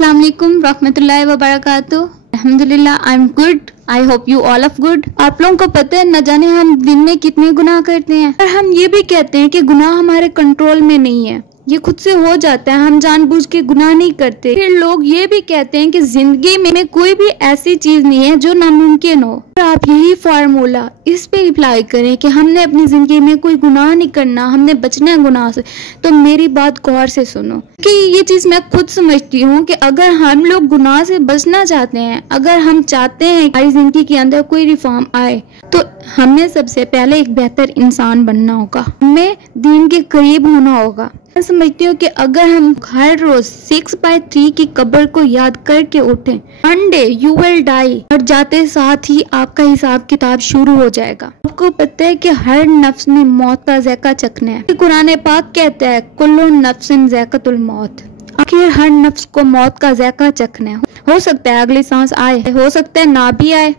अस्सलाम वालेकुम रहमतुल्लाहि व बरकातुहू। अल्हम्दुलिल्लाह I am good. I hope you all of good. आप लोगों को पता है न जाने हम दिन में कितने गुनाह करते हैं, और हम ये भी कहते हैं कि गुनाह हमारे कंट्रोल में नहीं है, ये खुद से हो जाता है, हम जानबूझ के गुनाह नहीं करते। फिर लोग ये भी कहते हैं कि जिंदगी में कोई भी ऐसी चीज नहीं है जो नामुमकिन हो। और आप यही फार्मूला इस पे अप्लाई करें कि हमने अपनी जिंदगी में कोई गुनाह नहीं करना, हमने बचना है गुनाह से। तो मेरी बात गौर से सुनो कि ये चीज मैं खुद समझती हूँ कि अगर हम लोग गुनाह से बचना चाहते हैं, अगर हम चाहते हैं हमारी जिंदगी के अंदर कोई रिफॉर्म आए, तो हमें सबसे पहले एक बेहतर इंसान बनना होगा, हमें दीन के करीब होना होगा। मैं समझती हूँ कि अगर हम हर रोज 6/3 की कब्र को याद करके उठें, one day you will die, और जाते साथ ही आपका हिसाब किताब शुरू हो जाएगा। आपको पता है कि हर नफ्स ने मौत का ज़ायका चखना है। कुरान पाक कहता है कुल्लु नफ्सिन ज़ायक़तुल मौत। आखिर हर नफ्स को मौत का ज़ायका चखना है। हो सकता है अगली सांस आए, हो सकता है ना भी आए।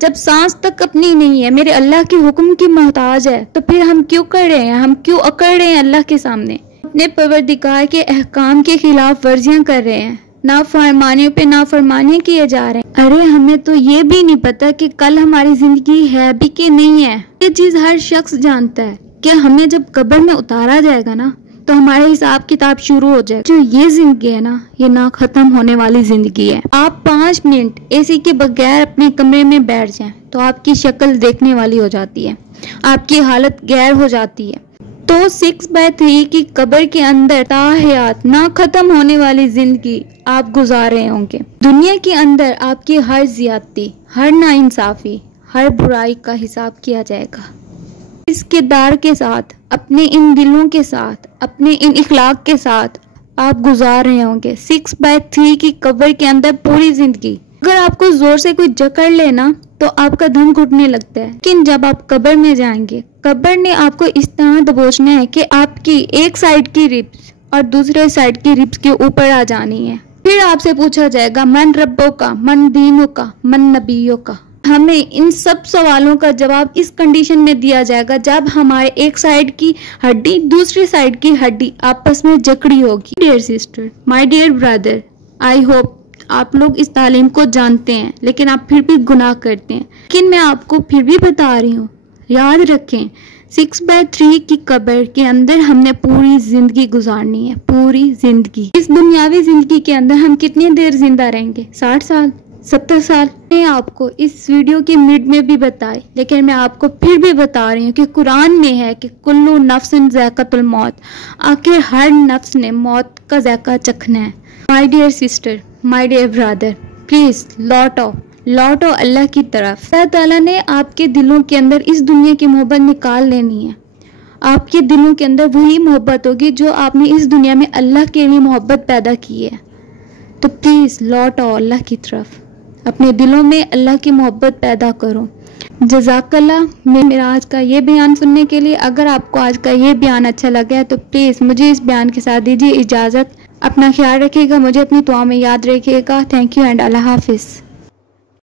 जब सांस तक अपनी नहीं है, मेरे अल्लाह के हुक्म की मोहताज है, तो फिर हम क्यों कर रहे हैं, हम क्यों अकड़ रहे हैं अल्लाह के सामने, अपने परवरदिगार के अहकाम के खिलाफ वर्जियां कर रहे हैं, नाफरमानियों पे नाफरमानियां किए जा रहे हैं। अरे हमें तो ये भी नहीं पता कि कल हमारी जिंदगी है भी कि नहीं है। ये चीज हर शख्स जानता है कि हमें जब कब्र में उतारा जाएगा ना, तो हमारे हिसाब किताब शुरू हो जाए। जो ये जिंदगी है ना, ये ना खत्म होने वाली जिंदगी है। आप 5 मिनट एसी के बगैर अपने कमरे में बैठ जाएं तो आपकी शक्ल देखने वाली हो जाती है, आपकी हालत गैर हो जाती है। तो 6/3 की कब्र के अंदर ताहयात ना खत्म होने वाली जिंदगी आप गुजार रहे होंगे। दुनिया के अंदर आपकी हर ज्यादती, हर नाइंसाफी, हर बुराई का हिसाब किया जाएगा। इस किरदार के साथ, अपने इन दिलों के साथ, अपने इन इखलाक के साथ आप गुजार रहे होंगे 6/3 की कब्र के अंदर पूरी जिंदगी। अगर आपको जोर से कोई जकड़ लेना तो आपका दम घुटने लगता है, लेकिन जब आप कब्र में जाएंगे, कब्र ने आपको इस तरह दबोचना है कि आपकी एक साइड की रिब्स और दूसरे साइड की रिब्स के ऊपर आ जानी है। फिर आपसे पूछा जाएगा मन रब्बों का, मन दीनों का, मन नबियों का। हमें इन सब सवालों का जवाब इस कंडीशन में दिया जाएगा जब हमारे एक साइड की हड्डी दूसरी साइड की हड्डी आपस में जकड़ी होगी। Dear sister, my dear brother, I hope आप लोग इस तालीम को जानते हैं, लेकिन आप फिर भी गुनाह करते हैं। लेकिन मैं आपको फिर भी बता रही हूँ, याद रखें 6/3 की कब्र के अंदर हमने पूरी जिंदगी गुजारनी है, पूरी जिंदगी। इस दुनियावी जिंदगी के अंदर हम कितनी देर जिंदा रहेंगे, 60 साल, 70 साल? मैं आपको इस वीडियो के मिड में भी बताई, लेकिन मैं आपको फिर भी बता रही हूँ कि कुरान में है कि कुल्लु नफ्सिन ज़ायक़तुल मौत। आखिर हर नफ्स ने मौत का ज़ायका चखना है। My dear sister, my dear brother, please लौटो अल्लाह की तरफ। अल्लाह ताला ने आपके दिलों के अंदर इस दुनिया की मोहब्बत निकाल लेनी है। आपके दिलों के अंदर वही मोहब्बत होगी जो आपने इस दुनिया में अल्लाह के लिए मोहब्बत पैदा की है। तो प्लीज लौटो अल्लाह की तरफ, अपने दिलों में अल्लाह की मोहब्बत पैदा करो। जज़ाकल्लाह मेरा आज का ये बयान सुनने के लिए। अगर आपको आज का ये बयान अच्छा लगा है तो प्लीज़ मुझे इस बयान के साथ दीजिए इजाज़त। अपना ख्याल रखिएगा, मुझे अपनी दुआ में याद रखिएगा। थैंक यू एंड अल्लाह हाफिज़।